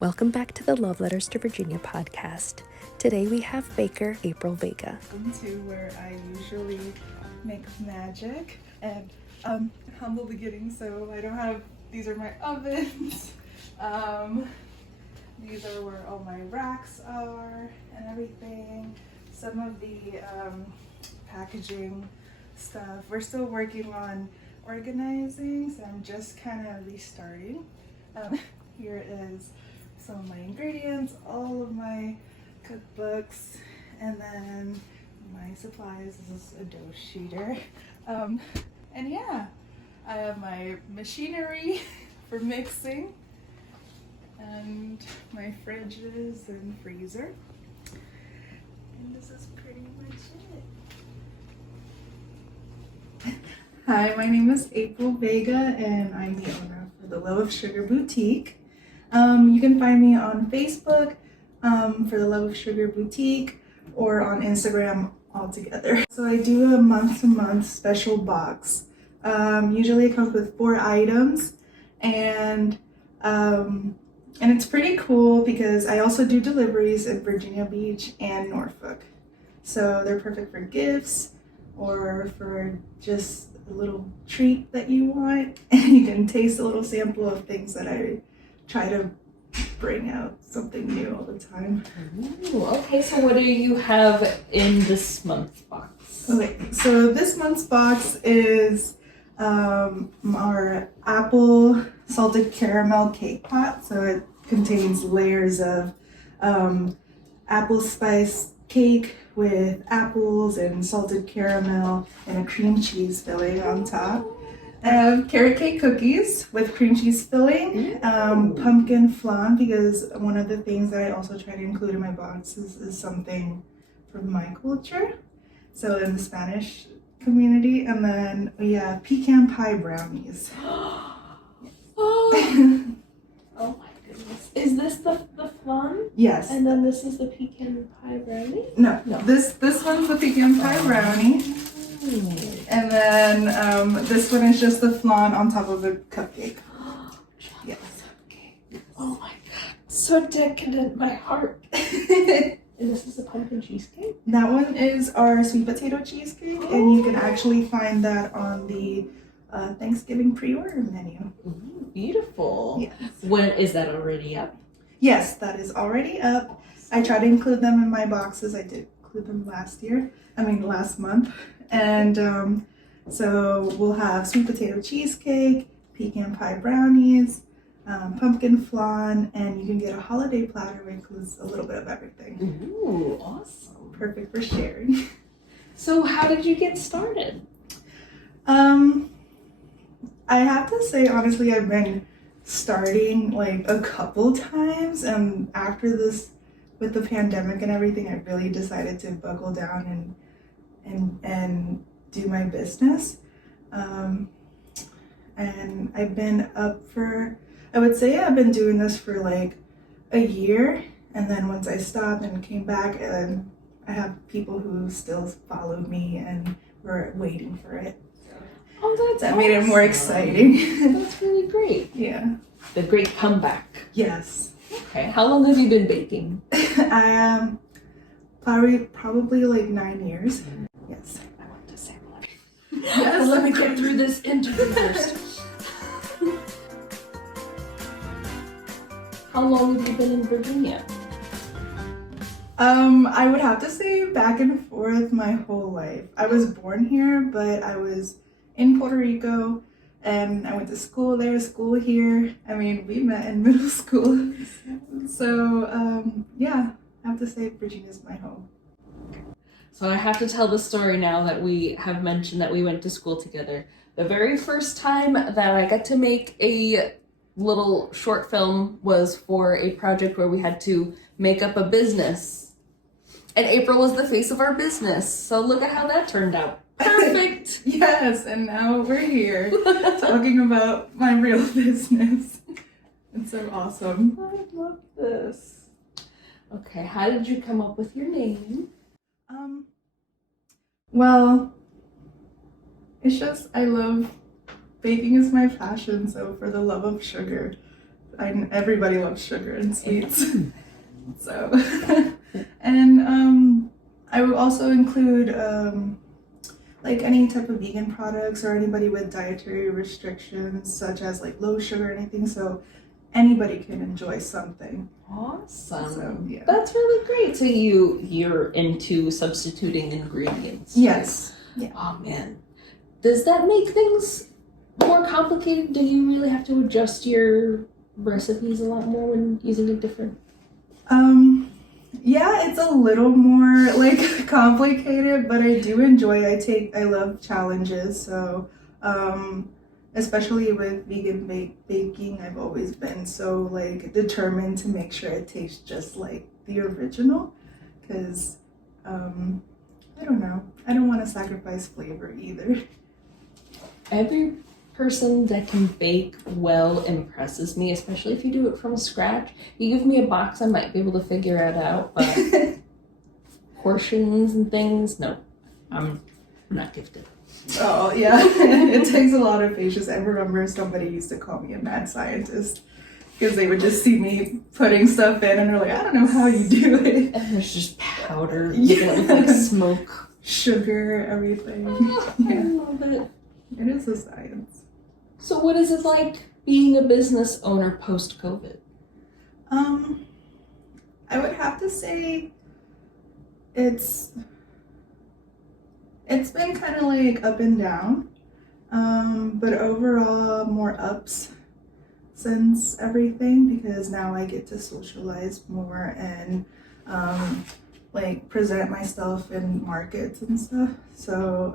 Welcome back to the Love Letters to Virginia podcast. Today we have baker April Vega. Welcome to where I usually make magic and humble beginnings. So I don't have, these are my ovens. These are where all my racks are and everything. Some of the packaging stuff. We're still working on organizing, so I'm just kind of restarting. Here is some of my ingredients, all of my cookbooks, and then my supplies. This is a dough sheeter. And yeah, I have my machinery for mixing and my fridges and freezer. And this is pretty much it. Hi, my name is April Vega and I'm the owner for the Love of Sugar Boutique. You can find me on Facebook for the Love of Sugar Boutique or on Instagram altogether. So I do a month-to-month special box. Usually it comes with 4 items and it's pretty cool because I also do deliveries in Virginia Beach and Norfolk. So they're perfect for gifts or for just a little treat that you want. And you can taste a little sample of things that I try to bring out something new all the time. Ooh, okay, so what do you have in this month's box? Okay, so this month's box is our apple salted caramel cake pot. So it contains layers of apple spice cake with apples and salted caramel and a cream cheese filling on top. I have carrot cake cookies with cream cheese filling, pumpkin flan, because one of the things that I also try to include in my boxes is something from my culture, so in the Spanish community. And then we have pecan pie brownies. Oh my goodness. Is this the flan? Yes. And then this is the pecan pie brownie? No. This one's the pecan pie brownie. And then this one is just the flan on top of the cupcake. Yes. Oh my god. So decadent, my heart. And this is a pumpkin cheesecake? That one is our sweet potato cheesecake, and you can actually find that on the Thanksgiving pre-order menu. Ooh, beautiful. Yes. When is that already up? Yes, that is already up. I try to include them in my boxes. I did include them last month. And so we'll have sweet potato cheesecake, pecan pie brownies, pumpkin flan, and you can get a holiday platter which includes a little bit of everything. Ooh, awesome. Perfect for sharing. So how did you get started? I have to say, honestly, I've been starting like a couple times, and after this, with the pandemic and everything, I really decided to buckle down and do my business. And I've been I would say I've been doing this for like a year, and then once I stopped and came back, and I have people who still followed me and were waiting for it. Oh, that's That made it more exciting. That's really great. Yeah. The great comeback. Yes. Okay, how long have you been baking? I am probably like 9 years. Yes. I want to sample it. Yes. Let me get through this interview first. How long have you been in Virginia? I would have to say back and forth my whole life. I was born here, but I was in Puerto Rico, and I went to school there, school here. I mean, we met in middle school. So, yeah, I have to say Virginia's my home. So I have to tell the story now that we have mentioned that we went to school together. The very first time that I got to make a little short film was for a project where we had to make up a business. And April was the face of our business. So look at how that turned out. Perfect. Yes, and now we're here talking about my real business. It's so awesome. I love this. Okay, how did you come up with your name? Well, it's just I love baking is my passion, so for the love of sugar, everybody loves sugar and sweets. So, and I would also include like any type of vegan products or anybody with dietary restrictions, such as like low sugar or anything. So anybody can enjoy something. Awesome. So, yeah. That's really great. So you're into substituting ingredients. Yes. Yeah. Oh man. Does that make things more complicated? Do you really have to adjust your recipes a lot more when using a different? Yeah, it's a little more like complicated, but I do enjoy I love challenges. So especially with vegan baking, I've always been so like determined to make sure it tastes just like the original, because I don't know, I don't want to sacrifice flavor either. Every person that can bake well impresses me, especially if you do it from scratch. You give me a box, I might be able to figure it out, but portions and things, no, I'm not gifted. Oh yeah, it takes a lot of patience. I remember somebody used to call me a mad scientist because they would just see me putting stuff in and they're like, I don't know how you do it. And there's just powder, Yeah. like smoke. Sugar, everything. Oh, Yeah. I love it. It is a science. So what is it like being a business owner post-COVID? I would have to say it's been kind of like up and down, but overall more ups since everything, because now I get to socialize more and like present myself in markets and stuff. So,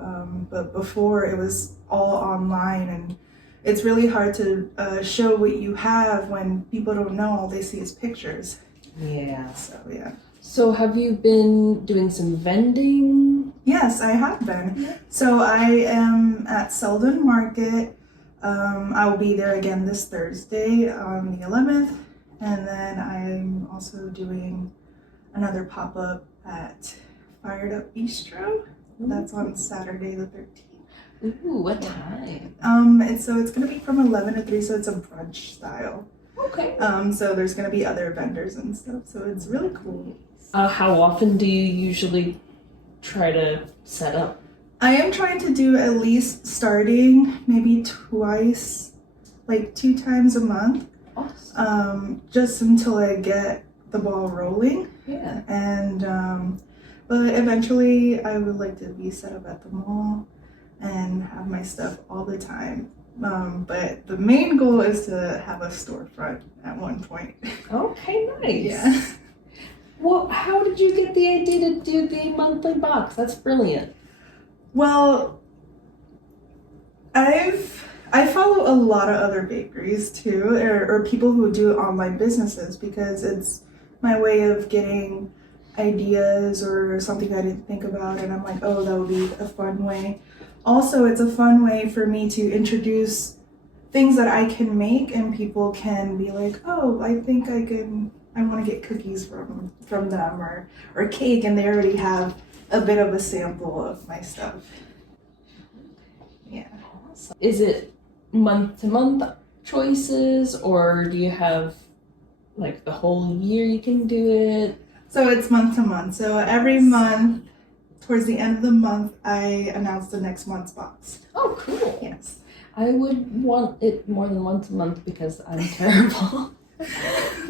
but before it was all online, and it's really hard to show what you have when people don't know. All they see is pictures. Yeah. So yeah. So have you been doing some vending? Yes, I have been. Yeah. So I am at Selden Market. I will be there again this Thursday on the 11th, and then I'm also doing another pop-up at Fired Up Bistro. That's on Saturday the 13th. Ooh, what time? It's gonna be from 11 to 3, so it's a brunch style. Okay. So there's gonna be other vendors and stuff, so it's really cool. How often do you usually try to set up? I am trying to do at least starting maybe twice, like 2 times a month. Awesome. Just until I get the ball rolling. Yeah. And but eventually I would like to be set up at the mall and have my stuff all the time. But the main goal is to have a storefront at one point. Okay, nice. Yeah. Well, how did you get the idea to do the monthly box? That's brilliant. Well, I follow a lot of other bakeries too, or people who do online businesses, because it's my way of getting ideas or something I didn't think about, and I'm like, oh, that would be a fun way. Also, it's a fun way for me to introduce things that I can make, and people can be like, oh, I think I want to get cookies from them, or cake, and they already have a bit of a sample of my stuff. Yeah. Awesome. Is it month to month choices, or do you have like the whole year you can do it? So it's month to month. So every month, towards the end of the month, I announce the next month's box. Oh, cool. Yes. I would want it more than once a month because I'm terrible.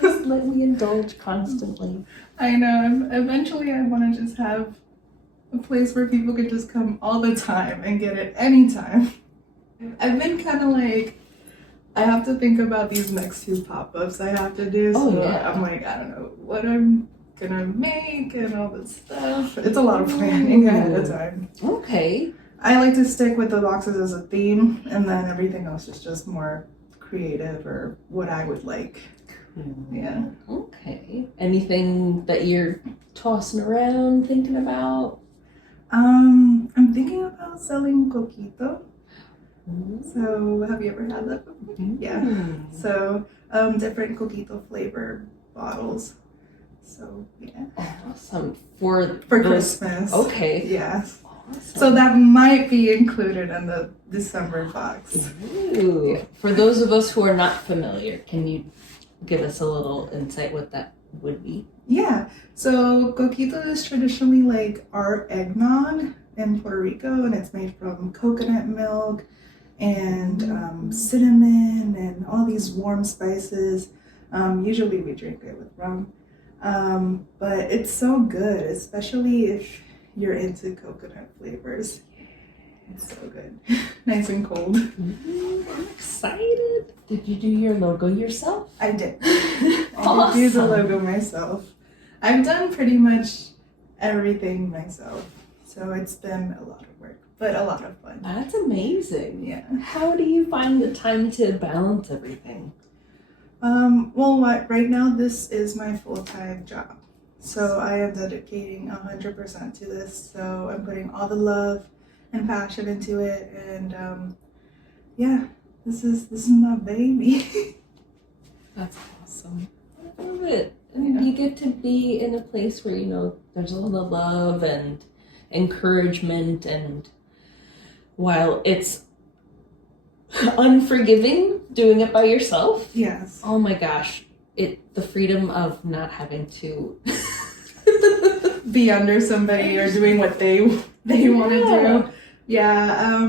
Just let me indulge constantly. I know. Eventually, I want to just have a place where people can just come all the time and get it anytime. I've been kind of like, I have to think about these next 2 pop-ups I have to do. Oh, So yeah. I'm like, I don't know what I'm gonna make and all this stuff. It's a lot of planning ahead of time. Okay. I like to stick with the boxes as a theme, and then everything else is just more creative or what I would like. Yeah. Okay. Anything that you're tossing around, thinking about? I'm thinking about selling coquito. So have you ever had that before? Yeah. So different coquito flavor bottles. So yeah. Awesome. For those- Christmas. Okay. Yeah. Awesome. So that might be included in the December box. Ooh. For those of us who are not familiar, can you give us a little insight what that would be? Yeah, so coquito is traditionally like our eggnog in Puerto Rico, and it's made from coconut milk and cinnamon and all these warm spices. Usually we drink it with rum, but it's so good, especially if you're into coconut flavors. It's so good. Nice and cold. I'm excited. Did you do your logo yourself? I did. Awesome. I did do the logo myself. I've done pretty much everything myself, so it's been a lot of work, but a lot of fun. That's amazing. Yeah. How do you find the time to balance everything? Right now this is my full-time job, so I am dedicating 100% to this. So I'm putting all the love and passion into it, and yeah, this is my baby. That's awesome. I love it. And you get to be in a place where, you know, there's a lot of love and encouragement, and while it's unforgiving doing it by yourself, Yes. oh my gosh, the freedom of not having to Be under somebody or doing what they want to do. Yeah.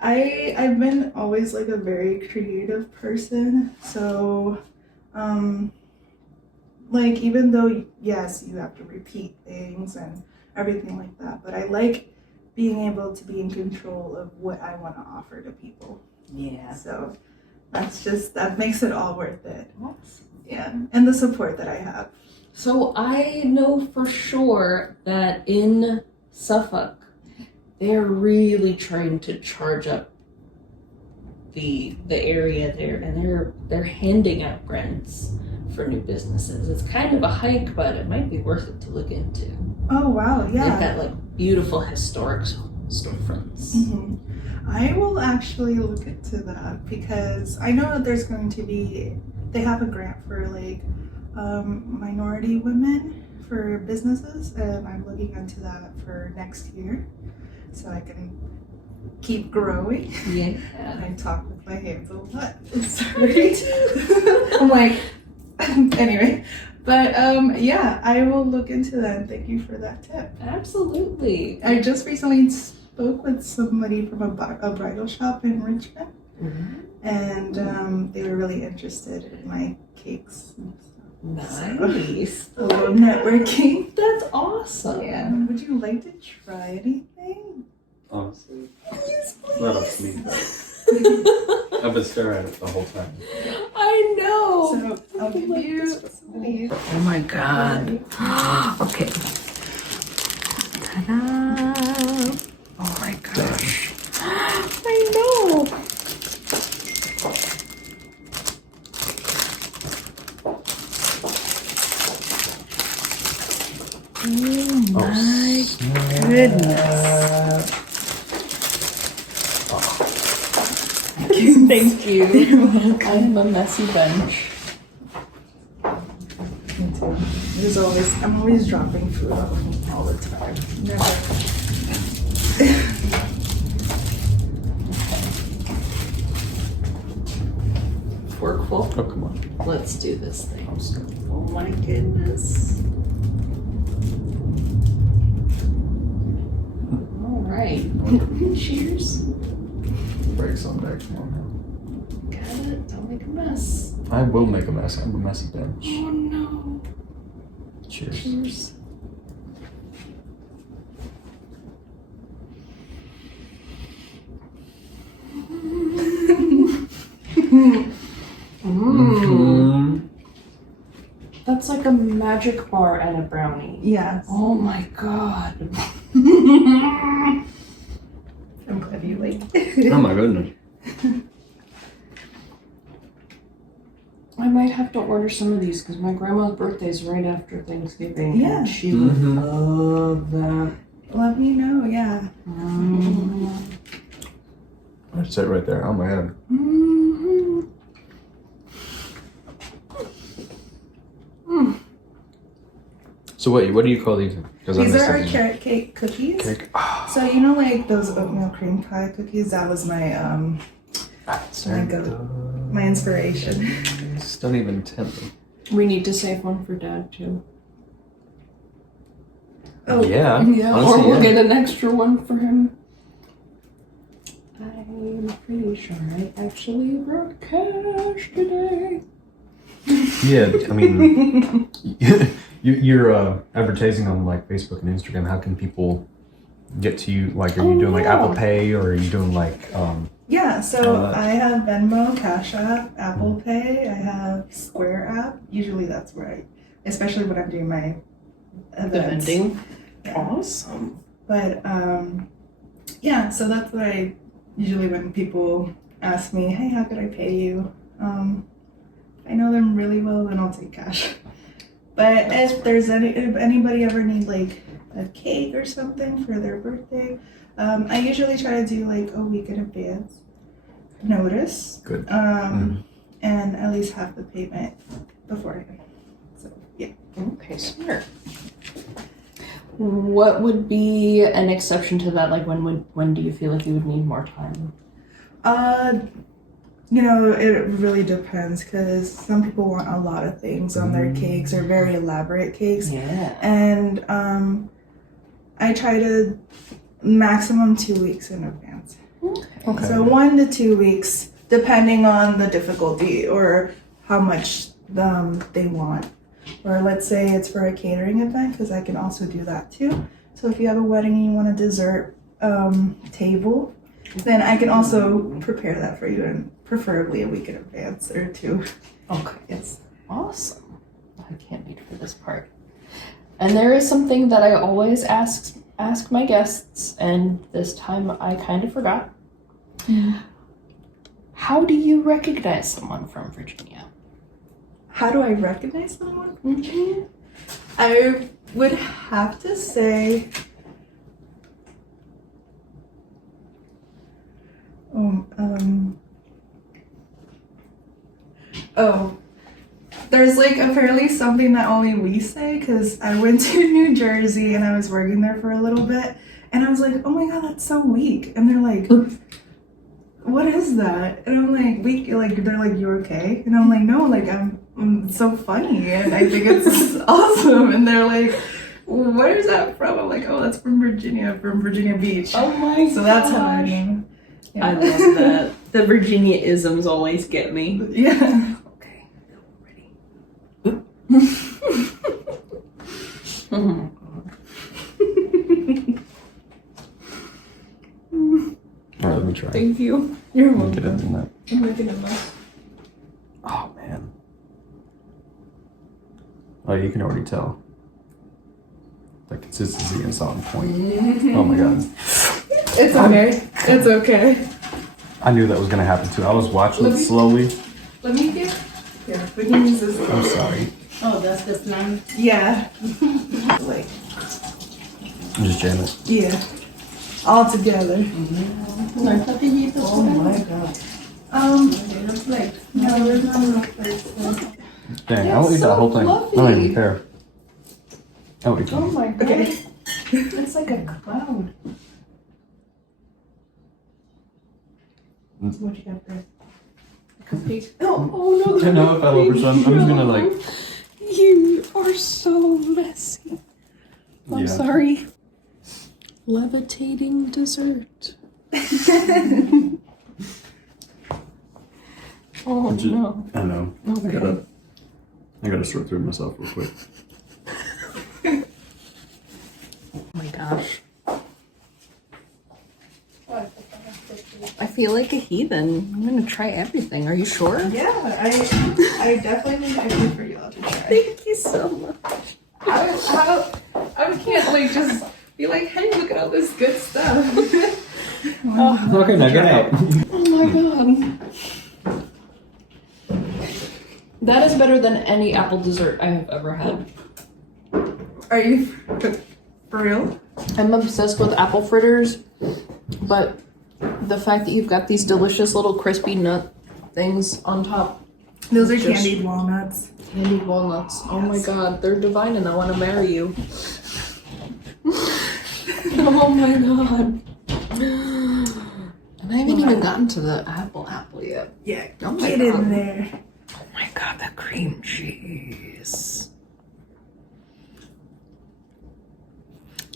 I've been always like a very creative person, so like even though yes, you have to repeat things and everything like that, but I like being able to be in control of what I want to offer to people. Yeah. So that makes it all worth it. Awesome. Yeah, and the support that I have. So I know for sure that in Suffolk, they're really trying to charge up the area there, and they're handing out grants for new businesses. It's kind of a hike, but it might be worth it to look into. Oh wow, yeah. They've got like beautiful historic storefronts. Mm-hmm. I will actually look into that because I know that there's going to be, they have a grant for like minority women for businesses, and I'm looking into that for next year so I can keep growing. Yeah. I talk with my hands a lot. Sorry. I'm like, anyway, but yeah, I will look into that, and thank you for that tip. Absolutely. I just recently spoke with somebody from a bridal shop in Richmond, and they were really interested in my cakes and stuff. Nice. So, a little networking. That's awesome. Yeah. Would you like to try anything? Honestly, Yes, not up to me. I've been staring at it the whole time. I know. So I'll give you some of these. Oh my god. Okay. Ta-da! Oh my gosh. I know. Oh my goodness. Thank you. I'm a messy bunch. Me too. I'm always dropping food off all the time. Never. Forkful. Oh, come on. Let's do this thing. I'm scared. Oh my goodness. All right. Cheers. Breaks on there. Come on. Got it. Don't make a mess. I will make a mess. I'm a messy bench. Oh no. Cheers. Cheers. That's like a magic bar and a brownie. Yes. Oh my god. I'm glad you like it. Oh my goodness. I might have to order some of these because my grandma's birthday is right after Thanksgiving. Yeah. And she would love that. Let me know, yeah. I'd sit right there. Oh my god. So what do you call these? These are our carrot cake cookies. Cake. So you know, like those oatmeal cream pie cookies. That was my my inspiration. don't even tempt me. We need to save one for Dad too. Oh. Yeah. Yeah, Honestly, or we'll yeah. get an extra one for him. I'm pretty sure I actually brought cash today. Yeah, I mean, you're advertising on like Facebook and Instagram. How can people get to you? Like, are you doing like Apple Pay, or are you doing like? Yeah, so How much? I have Venmo, Cash App, Apple Pay. I have Square app. Usually that's where especially when I'm doing my events. Vending. Yeah. Awesome. But yeah, so that's what I usually when people ask me, hey, how could I pay you? I know them really well, then I'll take cash. But if anybody ever need like a cake or something for their birthday, I usually try to do like a week in advance notice. Good. And at least have the payment beforehand. So yeah. Okay, smart. What would be an exception to that? Like when do you feel like you would need more time? You know, it really depends because some people want a lot of things on their cakes or very elaborate cakes. Yeah. And I try to maximum 2 weeks in advance. Okay. So 1 to 2 weeks, depending on the difficulty or how much they want. Or let's say it's for a catering event, because I can also do that too. So if you have a wedding and you want a dessert table, then I can also prepare that for you, and preferably a week in advance or 2. Okay. Yes. Awesome. I can't wait for this part. And there is something that I always ask my guests, and this time I kind of forgot. How do you recognize someone from Virginia? How do I recognize someone? Mm-hmm. I would have to say, there's like apparently something that only we say, because I went to New Jersey and I was working there for a little bit, and I was like, oh my god, that's so weak. And they're like, what is that? And I'm like, weak? Like, they're like, you okay? And I'm like, no, like, I'm so funny and I think it's awesome. And they're like, where is that from? I'm like, oh, that's from Virginia Beach. Oh my So that's how I know. Yeah. I love that. The Virginia isms always get me. Yeah. Okay, ready. Oh All right, let me try. Thank you. You're Let me get welcome. it in that. I'm making a mess. Oh man. Oh, you can already tell. The consistency is on point. Oh my god. It's okay. It's okay. I knew that was gonna happen too. I was watching it slowly. Let me get. Yeah, we can use this. I'm sorry. Oh, that's the plan. Yeah. Like, Just jam it. yeah. All together. Oh my god. Like, no, there's not enough place. Dang, I will eat so that whole thing. I don't fluffy. even care. I will eat Oh it. my god. Okay. It's like a cloud. What you got there? Cupcake. Oh no. I know it fell over, so I'm just gonna like. You are so messy. I'm Yeah. sorry. Levitating dessert. Oh Just- no. I know. Okay. I gotta sort through myself real quick. Oh my gosh. I feel like a heathen. I'm gonna try everything. Are you sure? Yeah, I definitely think I good for y'all to try. Thank you so much. I can't like just be like, hey, look at all this good stuff. Okay, now get out. Oh my god. That is better than any apple dessert I have ever had. Are you for real? I'm obsessed with apple fritters, but the fact that you've got these delicious little crispy nut things on top. Those are Just- candied walnuts. Candied walnuts. Oh my god, they're divine and I want to marry you. Oh my god. And I haven't even gotten to the apple yet. Yeah, Oh my get God. in there. Oh my god, that cream cheese.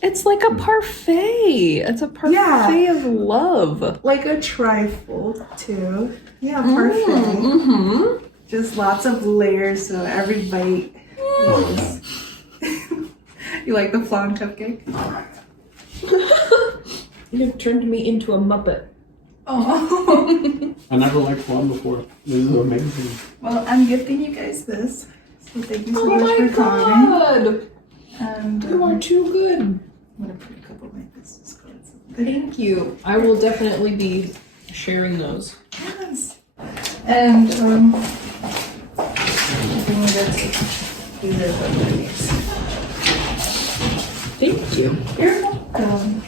It's like a parfait. It's a parfait of love. Like a trifle too. Yeah, perfect. Mm-hmm. Just lots of layers, so every bite. You like the flan cupcake? You've turned me into a Muppet. Oh. I never liked flan before. This is amazing. Well, I'm gifting you guys this. So thank you so Oh much my for coming. god! And You are too good. I'm gonna put a couple of my business cards in there. Thank you. I will definitely be sharing those. Yes. And these are the goodies. Thank you. You're welcome.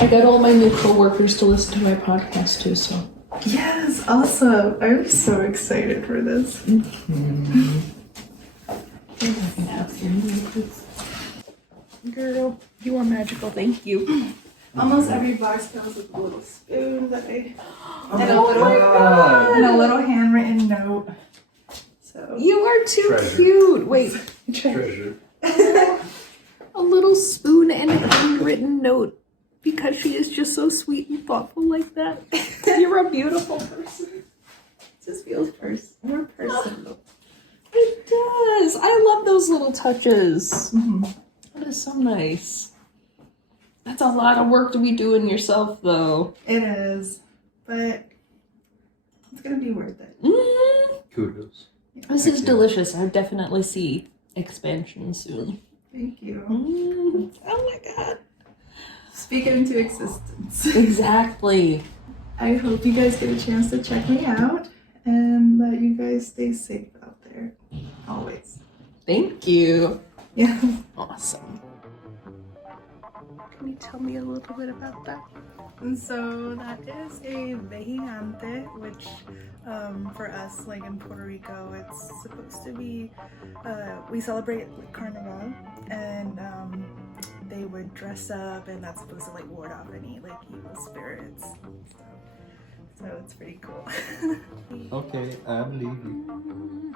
I got all my new coworkers to listen to my podcast too, so. Yes, awesome. I'm so excited for this. Girl, you are magical. Thank you. Almost every box comes with a little spoon that I Oh and a little and a little handwritten note. So You are too Treasure. cute. Wait, Treasure. a little spoon and a handwritten note because she is just so sweet and thoughtful like that. You're a beautiful person. it just feels more personal. It does. I love those little touches. Mm-hmm. That is so nice. That's a lot of work to be doing yourself, though. It is, but it's gonna be worth it. Kudos. This is delicious. I definitely see expansion soon. Thank you. Oh my god. Speak it into existence. Exactly. I hope you guys get a chance to check me out and that you guys stay safe out there. Always. Thank you. Yeah. Awesome. Can you tell me a little bit about that? And so that is a Vegigante, which for us, like in Puerto Rico, it's supposed to be, we celebrate like Carnival, and they would dress up, and that's supposed to like ward off any like evil spirits and stuff. So it's pretty cool. Okay, I believe you.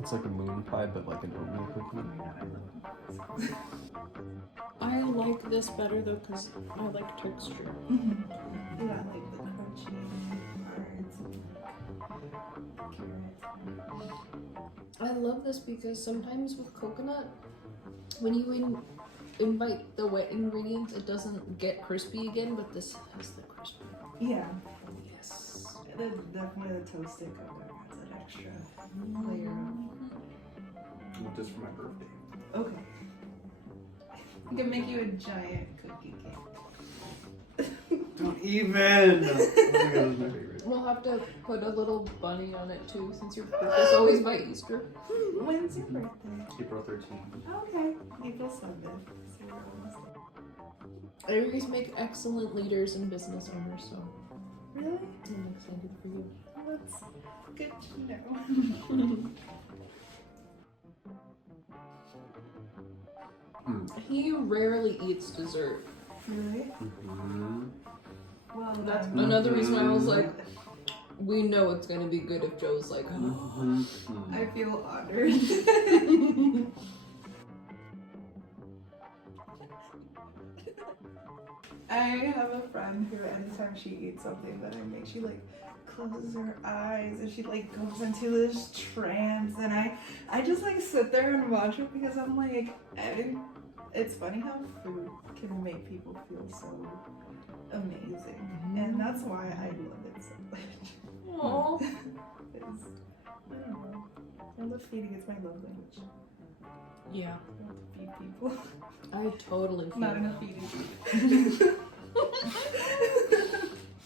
It's like a moon pie, but like an oatmeal cookie. I like this better though because I like texture. Yeah, like the crunchy parts and carrots. I love this because sometimes with coconut, when you invite the wet ingredients, it doesn't get crispy again, but this has the crispy. Yeah, Yes. definitely the toasted coconut adds that extra layer I want this for my birthday. of. Okay. I can make you a giant cookie cake. Don't even! Oh my god, that's my favorite. We'll have to put a little bunny on it too, since your birthday's always by Easter. When's your birthday? April 13th. Okay, April 7th. So we're almost there. Aries make excellent leaders and business owners, so Really? I'm excited for you. That's good to know. He rarely eats dessert. Really? Mm-hmm. Well, That's then- another reason why I was like, we know it's gonna be good if Joe's like, oh. I feel honored. I have a friend who anytime she eats something that I make, she like closes her eyes and she like goes into this trance, and I just like sit there and watch it because I'm like, it's funny how food can make people feel so amazing, and that's why I love it so much. Aw. It's, I don't know. I love feeding. It's my love language. Yeah, I love to feed people. I totally feel Not that. enough feeding.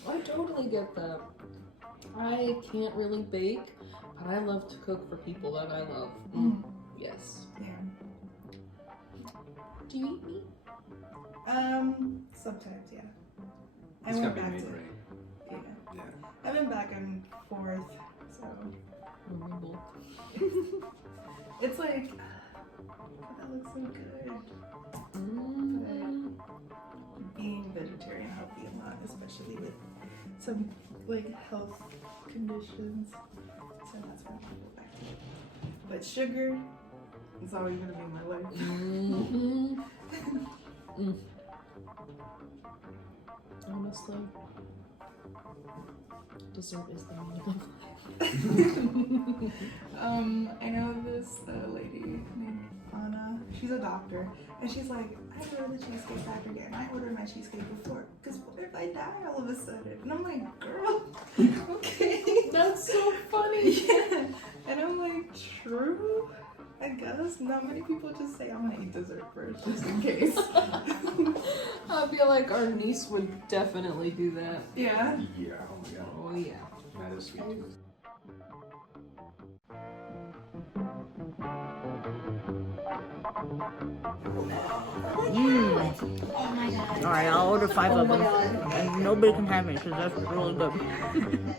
I totally get that. I can't really bake, but I love to cook for people that I love. Yes. Yeah. Do you eat meat? Sometimes, yeah. I It's went gotta be back made to, right. yeah. Yeah. I went back and forth, so it's like, that looks so good. Being vegetarian helped me a lot, especially with some like health conditions. So that's why I go back to it. But sugar is always gonna be in my life. Mm-hmm. Honestly, dessert is the meaning of life. I know this lady named Anna. She's a doctor, and she's like, I go to the Cheesecake Factory and I order my cheesecake before, because what if I die all of a sudden? And I'm like, girl, okay. That's so funny. Yeah. And I'm like, true, I guess. Not many people just say, I'm gonna eat dessert first, just in case. I feel like our niece would definitely do that. Yeah. Yeah. Oh my god. Oh yeah. That is sweet too. Alright, I'll order 5 of them. And nobody can have it because that's really good.